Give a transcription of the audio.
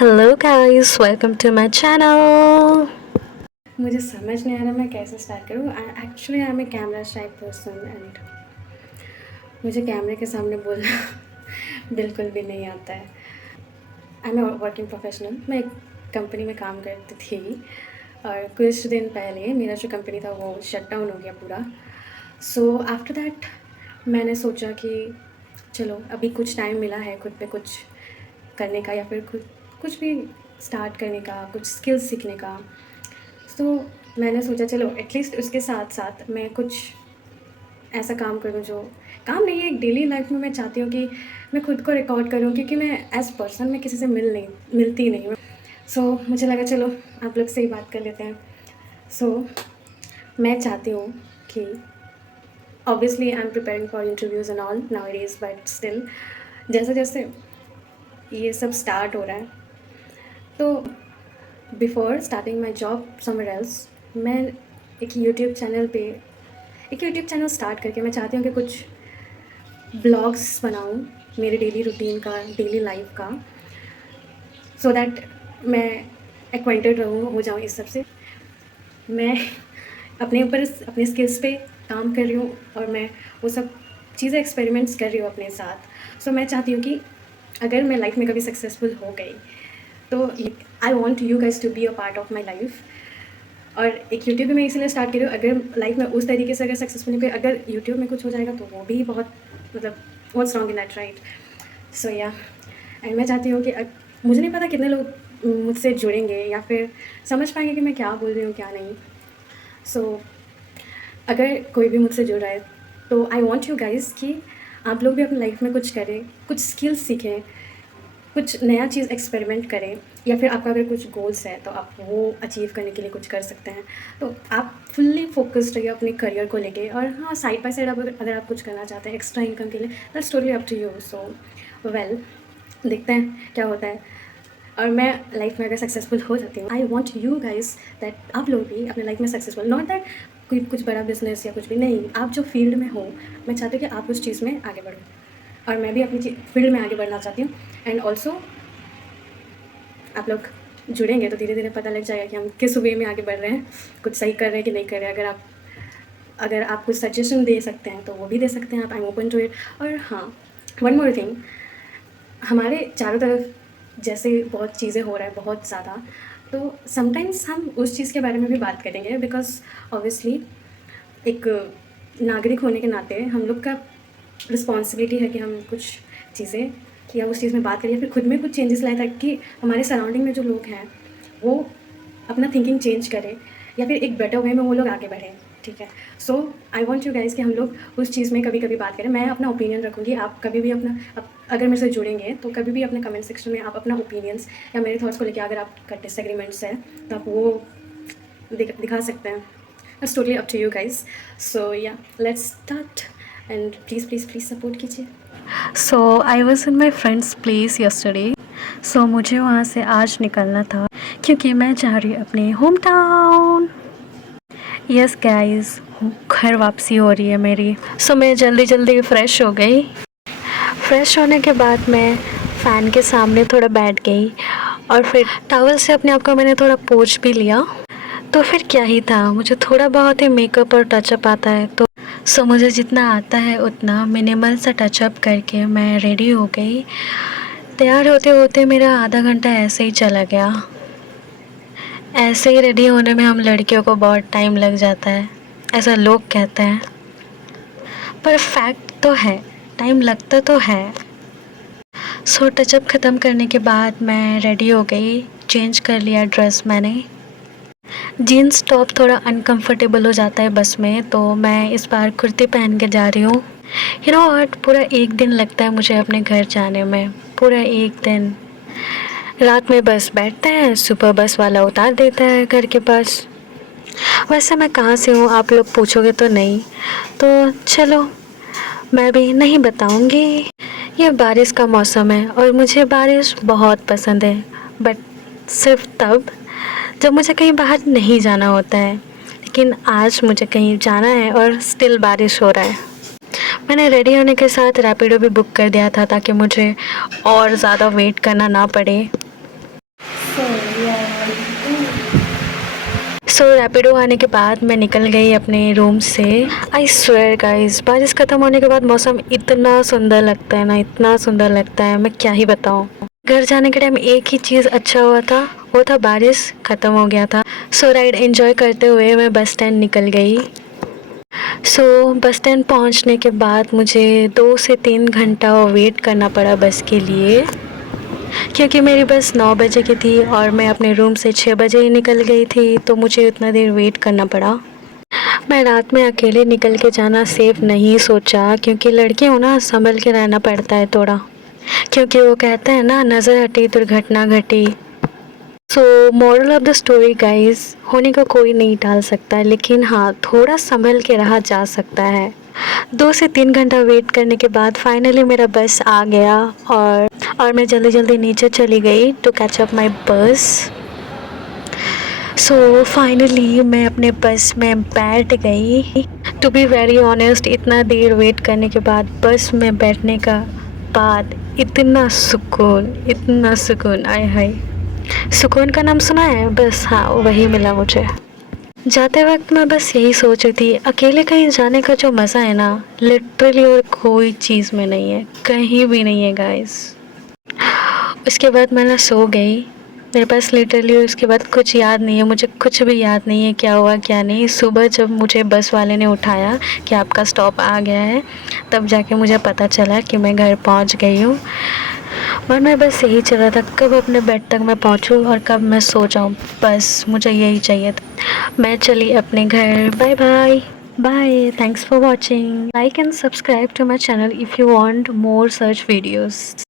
Hello guys, welcome to my channel. मुझे समझ नहीं आ रहा मैं कैसे स्टार्ट करूँ। Actually I am a camera shy person and मुझे कैमरे के सामने बोलना बिल्कुल भी नहीं आता है। I am a working professional. मैं एक कंपनी में काम करती थी और कुछ दिन पहले मेरा जो कंपनी था वो शट डाउन हो गया पूरा। सो आफ्टर दैट मैंने सोचा कि चलो अभी कुछ टाइम मिला है खुद पे कुछ करने का या फिर खुद कुछ भी स्टार्ट करने का, कुछ स्किल्स सीखने का। तो मैंने सोचा चलो एटलीस्ट उसके साथ साथ मैं कुछ ऐसा काम करूँ जो काम नहीं है, एक डेली लाइफ में मैं चाहती हूँ कि मैं खुद को रिकॉर्ड करूँ, क्योंकि मैं एज़ पर्सन मैं किसी से मिलती नहीं हूँ। सो मुझे लगा चलो आप लोग से ही बात कर लेते हैं। सो मैं चाहती हूँ कि obviously I am preparing for interviews and all now it is, but still जैसे जैसे ये सब स्टार्ट हो रहा है तो before starting my job somewhere else मैं एक यूट्यूब चैनल स्टार्ट करके मैं चाहती हूँ कि कुछ ब्लॉग्स बनाऊँ मेरे डेली रूटीन का, डेली लाइफ का, सो दैट मैं एक्वाइंटेड हो जाऊँ इस सब से। मैं अपने ऊपर अपने स्किल्स पे काम कर रही हूँ और मैं वो सब चीज़ें एक्सपेरिमेंट्स कर रही हूँ अपने साथ। सो मैं चाहती हूँ कि अगर मैं लाइफ में कभी सक्सेसफुल हो गई तो I want you guys to be a part of my life. और एक यूट्यूब भी मैं इसीलिए स्टार्ट करी हूँ, अगर लाइफ में उस तरीके से अगर सक्सेसफुल नहीं, अगर यूट्यूब में कुछ हो जाएगा तो वो भी बहुत मतलब what's wrong in that, right? So yeah and मैं चाहती हूँ कि मुझे नहीं पता कितने लोग मुझसे जुड़ेंगे या फिर समझ पाएंगे कि मैं क्या बोल रही हूँ क्या नहीं। सो अगर कोई भी मुझसे जुड़ रहा है तो आई वॉन्ट यू गाइज कि आप लोग भी अपनी लाइफ में कुछ करें, कुछ स्किल्स सीखें, कुछ नया चीज़ एक्सपेरिमेंट करें, या फिर आपका अगर कुछ गोल्स है तो आप वो अचीव करने के लिए कुछ कर सकते हैं। तो आप फुल्ली फोकस्ड रहिए अपने करियर को लेके। और हाँ, साइड बाय साइड अगर आप कुछ करना चाहते हैं एक्स्ट्रा इनकम के लिए, that's totally up to you. So well, देखते हैं क्या होता है। और मैं लाइफ में अगर सक्सेसफुल हो जाती हूँ, आई वॉन्ट यू गाइज दैट आप लोग भी अपने लाइफ में सक्सेसफुल, नॉट दैट कोई कुछ बड़ा बिजनेस या कुछ भी नहीं, आप जो फील्ड में हो मैं चाहती हूँ कि आप उस चीज़ में आगे बढ़ो और मैं भी अपनी फील्ड में आगे बढ़ना चाहती हूँ। एंड ऑल्सो आप लोग जुड़ेंगे तो धीरे धीरे पता लग जाएगा कि हम किस वे में आगे बढ़ रहे हैं, कुछ सही कर रहे हैं कि नहीं कर रहे हैं। अगर आप कुछ सजेशन दे सकते हैं तो वो भी दे सकते हैं आप, I am open to it. और हाँ, वन मोर थिंग, हमारे चारों तरफ जैसे बहुत चीज़ें हो रहा है बहुत ज़्यादा, तो समटाइम्स हम उस चीज़ के बारे में भी बात करेंगे, बिकॉज ऑब्वियसली एक नागरिक होने के नाते हम लोग का रिस्पॉन्सिबिलिटी है कि हम कुछ चीज़ें या उस चीज़ में बात करें या फिर खुद में कुछ चेंजेस लाए, ताकि हमारे सराउंडिंग में जो लोग हैं वो अपना थिंकिंग चेंज करें या फिर एक बेटर वे में वो लोग आगे बढ़ें। ठीक है, सो आई वॉन्ट यू गाइज कि हम लोग उस चीज़ में कभी कभी बात करें। मैं अपना ओपिनियन रखूँगी, आप कभी भी अगर मेरे से जुड़ेंगे तो कभी भी अपने कमेंट सेक्शन में आप अपना ओपिनियंस या मेरे थॉट्स को लेकर अगर आपका डिसएग्रीमेंट्स है तो आप वो दिखा सकते हैं। It's totally up to you guys. So yeah let's start and please please please support कीजिए। So I was in my friend's place yesterday. So मुझे वहाँ से आज निकलना था क्योंकि मैं जा रही हूँ अपने होम टाउन। यस गाइज, घर वापसी हो रही है मेरी। सो मैं जल्दी जल्दी फ़्रेश हो गई। फ्रेश होने के बाद मैं फ़ैन के सामने थोड़ा बैठ गई और फिर टॉवल से अपने आप को मैंने थोड़ा पोंछ भी लिया। तो फिर क्या ही था, मुझे थोड़ा बहुत ही मेकअप और टचअप आता है, तो सो मुझे जितना आता है उतना मिनिमल सा टचअप करके मैं रेडी हो गई। तैयार होते होते मेरा आधा घंटा ऐसे ही चला गया। ऐसे ही रेडी होने में हम लड़कियों को बहुत टाइम लग जाता है, ऐसा लोग कहते हैं, पर फैक्ट तो है, टाइम लगता तो है। सो टचअप ख़त्म करने के बाद मैं रेडी हो गई, चेंज कर लिया ड्रेस मैंने। जीन्स टॉप थोड़ा अनकंफर्टेबल हो जाता है बस में, तो मैं इस बार कुर्ती पहन के जा रही हूँ। यू नो व्हाट, पूरा एक दिन लगता है मुझे अपने घर जाने में, पूरा एक दिन। रात में बस बैठते हैं, सुबह बस वाला उतार देता है घर के पास। वैसे मैं कहाँ से हूँ आप लोग पूछोगे तो नहीं, तो चलो मैं भी नहीं बताऊँगी। ये बारिश का मौसम है और मुझे बारिश बहुत पसंद है, बट सिर्फ तब जब मुझे कहीं बाहर नहीं जाना होता है। लेकिन आज मुझे कहीं जाना है और स्टिल बारिश हो रहा है। मैंने रेडी होने के साथ रैपिडो भी बुक कर दिया था ताकि मुझे और ज़्यादा वेट करना ना पड़े। सो रैपिडो आने के बाद मैं निकल गई अपने रूम से। आई स्वेयर गाइस, बारिश ख़त्म होने के बाद मौसम इतना सुंदर लगता है ना, इतना सुंदर लगता है, मैं क्या ही बताऊँ। घर जाने के टाइम एक ही चीज़ अच्छा हुआ था, वो था बारिश ख़त्म हो गया था। सो राइड एंजॉय करते हुए मैं बस स्टैंड निकल गई। सो बस स्टैंड पहुंचने के बाद मुझे 2 से 3 घंटा वेट करना पड़ा बस के लिए, क्योंकि मेरी बस 9 बजे की थी और मैं अपने रूम से 6 बजे ही निकल गई थी, तो मुझे उतना देर वेट करना पड़ा। मैं रात में अकेले निकल के जाना सेफ़ नहीं सोचा, क्योंकि लड़की हूँ ना, संभल के रहना पड़ता है थोड़ा, क्योंकि वो कहते हैं ना, नज़र हटी दुर्घटना घटी। So moral of the story guys, होने का कोई नहीं टाल सकता है, लेकिन हाँ, थोड़ा संभल के रहा जा सकता है। 2 से 3 घंटा वेट करने के बाद फाइनली मेरा बस आ गया और मैं जल्दी जल्दी नीचे चली गई टू कैच अप माई बस। सो फाइनली मैं अपने बस में बैठ गई। टू बी वेरी ऑनेस्ट, इतना देर वेट करने के बाद बस में बैठने का बाद इतना सुकून, आय हाय, सुकून का नाम सुना है, बस हाँ वही मिला मुझे। जाते वक्त मैं बस यही सोच रही थी, अकेले कहीं जाने का जो मज़ा है ना, लिटरली और कोई चीज़ में नहीं है, कहीं भी नहीं है गाइस। उसके बाद मैं ना सो गई। मेरे पास लिटरली उसके बाद कुछ याद नहीं है, मुझे कुछ भी याद नहीं है क्या हुआ क्या नहीं। सुबह जब मुझे बस वाले ने उठाया कि आपका स्टॉप आ गया है, तब जाके मुझे पता चला कि मैं घर पहुंच गई हूँ। और मैं बस यही चल रहा था, कब अपने बेड तक मैं पहुंचूं और कब मैं सो जाऊं, बस मुझे यही चाहिए था। मैं चली अपने घर। Bye bye bye, thanks for watching. Like and subscribe to my channel if you want more such videos.